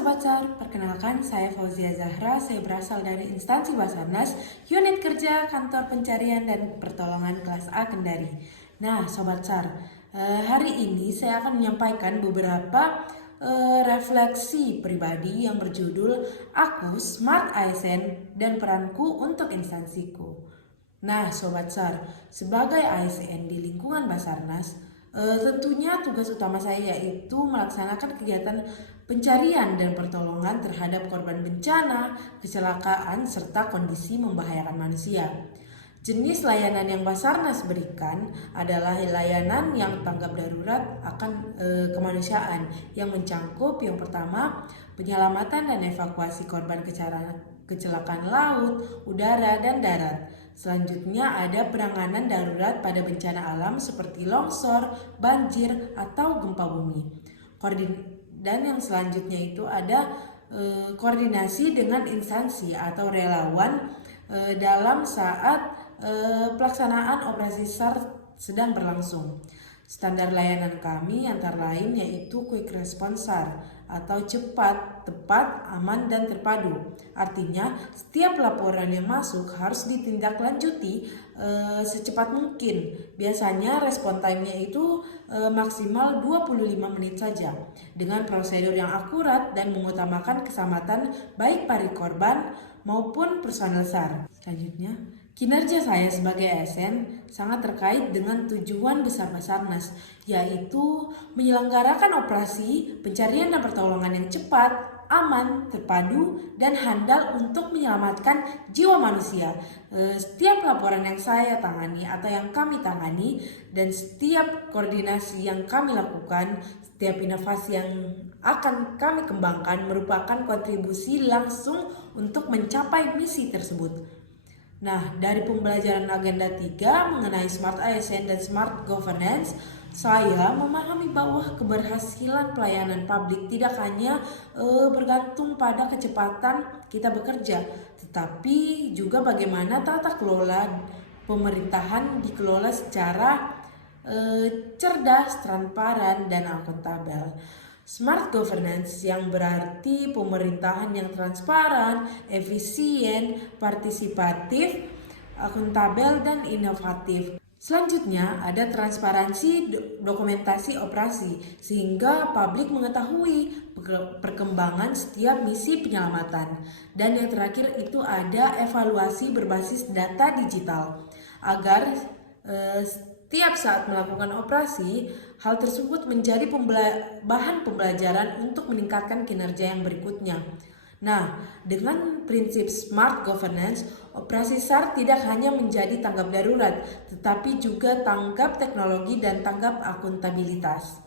Sobat SAR, perkenalkan saya Fauzia Zahra, saya berasal dari instansi Basarnas, Unit Kerja Kantor Pencarian dan Pertolongan kelas A Kendari. Nah Sobat SAR, hari ini saya akan menyampaikan beberapa refleksi pribadi yang berjudul Aku Smart ASN dan Peranku untuk Instansiku. Nah Sobat SAR, sebagai ASN di lingkungan Basarnas, tentunya tugas utama saya yaitu melaksanakan kegiatan pencarian dan pertolongan terhadap korban bencana, kecelakaan, serta kondisi membahayakan manusia. Jenis layanan yang Basarnas berikan adalah layanan yang tanggap darurat akan kemanusiaan yang mencakup yang pertama penyelamatan dan evakuasi korban kecelakaan laut, udara, dan darat. Selanjutnya ada penanganan darurat pada bencana alam seperti longsor, banjir, atau gempa bumi. Dan yang selanjutnya itu ada koordinasi dengan instansi atau relawan dalam saat pelaksanaan operasi SAR sedang berlangsung. Standar layanan kami antara lain yaitu Quick Response SAR atau cepat, tepat, aman, dan terpadu. Artinya setiap laporan yang masuk harus ditindaklanjuti secepat mungkin. Biasanya respon time-nya itu maksimal 25 menit saja dengan prosedur yang akurat dan mengutamakan keselamatan baik para korban maupun personel SAR. Selanjutnya, kinerja saya sebagai ASN sangat terkait dengan tujuan besar Basarnas, yaitu menyelenggarakan operasi pencarian dan pertolongan yang cepat, aman, terpadu, dan handal untuk menyelamatkan jiwa manusia. Setiap laporan yang saya tangani atau yang kami tangani dan setiap koordinasi yang kami lakukan, setiap inovasi yang akan kami kembangkan merupakan kontribusi langsung untuk mencapai misi tersebut. Nah, dari pembelajaran agenda 3 mengenai Smart ASN dan Smart Governance, saya memahami bahwa keberhasilan pelayanan publik tidak hanya bergantung pada kecepatan kita bekerja, tetapi juga bagaimana tata kelola pemerintahan dikelola secara cerdas, transparan, dan akuntabel. Smart governance yang berarti pemerintahan yang transparan, efisien, partisipatif, akuntabel, dan inovatif. Selanjutnya ada transparansi dokumentasi operasi sehingga publik mengetahui perkembangan setiap misi penyelamatan. Dan yang terakhir itu ada evaluasi berbasis data digital agar setiap saat melakukan operasi, hal tersebut menjadi bahan pembelajaran untuk meningkatkan kinerja yang berikutnya. Nah, dengan prinsip smart governance, operasi SAR tidak hanya menjadi tanggap darurat, tetapi juga tanggap teknologi dan tanggap akuntabilitas.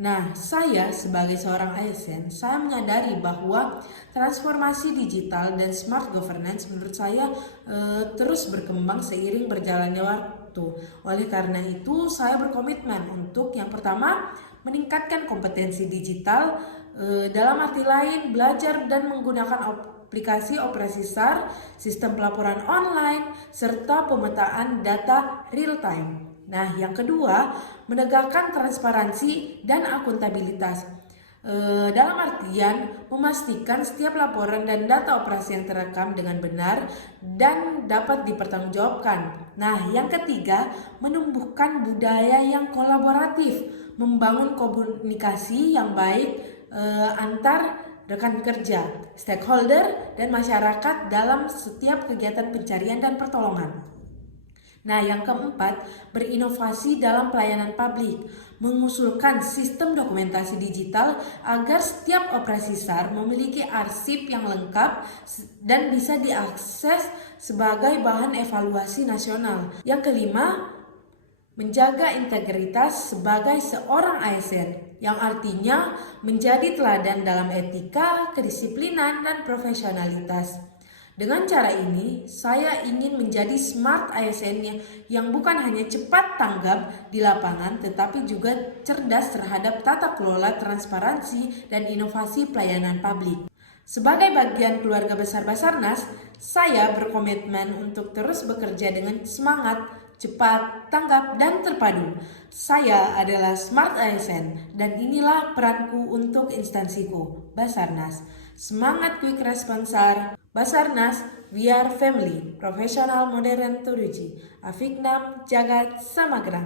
Nah, saya sebagai seorang ASN, saya menyadari bahwa transformasi digital dan smart governance menurut saya terus berkembang seiring berjalannya waktu. Oleh karena itu, saya berkomitmen untuk yang pertama, meningkatkan kompetensi digital, dalam arti lain belajar dan menggunakan aplikasi operasi SAR, sistem pelaporan online, serta pemetaan data real time. Nah, yang kedua, menegakkan transparansi dan akuntabilitas. Dalam artian memastikan setiap laporan dan data operasi yang terekam dengan benar dan dapat dipertanggungjawabkan. Nah, yang ketiga, menumbuhkan budaya yang kolaboratif, membangun komunikasi yang baik antar rekan kerja, stakeholder, dan masyarakat dalam setiap kegiatan pencarian dan pertolongan. Nah, yang keempat, berinovasi dalam pelayanan publik, mengusulkan sistem dokumentasi digital agar setiap operasi SAR memiliki arsip yang lengkap dan bisa diakses sebagai bahan evaluasi nasional. Yang kelima, menjaga integritas sebagai seorang ASN, yang artinya menjadi teladan dalam etika, kedisiplinan, dan profesionalitas. Dengan cara ini, saya ingin menjadi smart ASN yang bukan hanya cepat tanggap di lapangan, tetapi juga cerdas terhadap tata kelola, transparansi, dan inovasi pelayanan publik. Sebagai bagian keluarga besar Basarnas, saya berkomitmen untuk terus bekerja dengan semangat, cepat, tanggap, dan terpadu. Saya adalah Smart ASN dan inilah peranku untuk instansiku, Basarnas. Semangat quick responsar, Basarnas, we are family, profesional modern turuji, Afiknam Jagat Samagra.